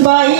goodbye.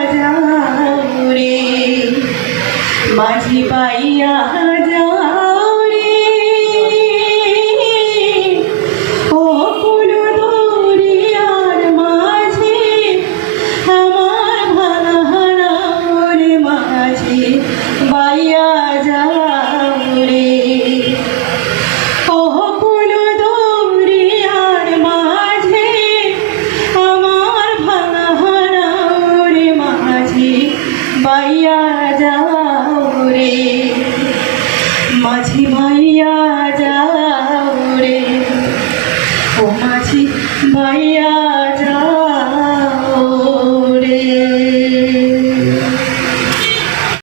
বাজারে মাঝি পাইয়া মাঝি মাইয়া যাও রে। ও মাঝি মাইয়া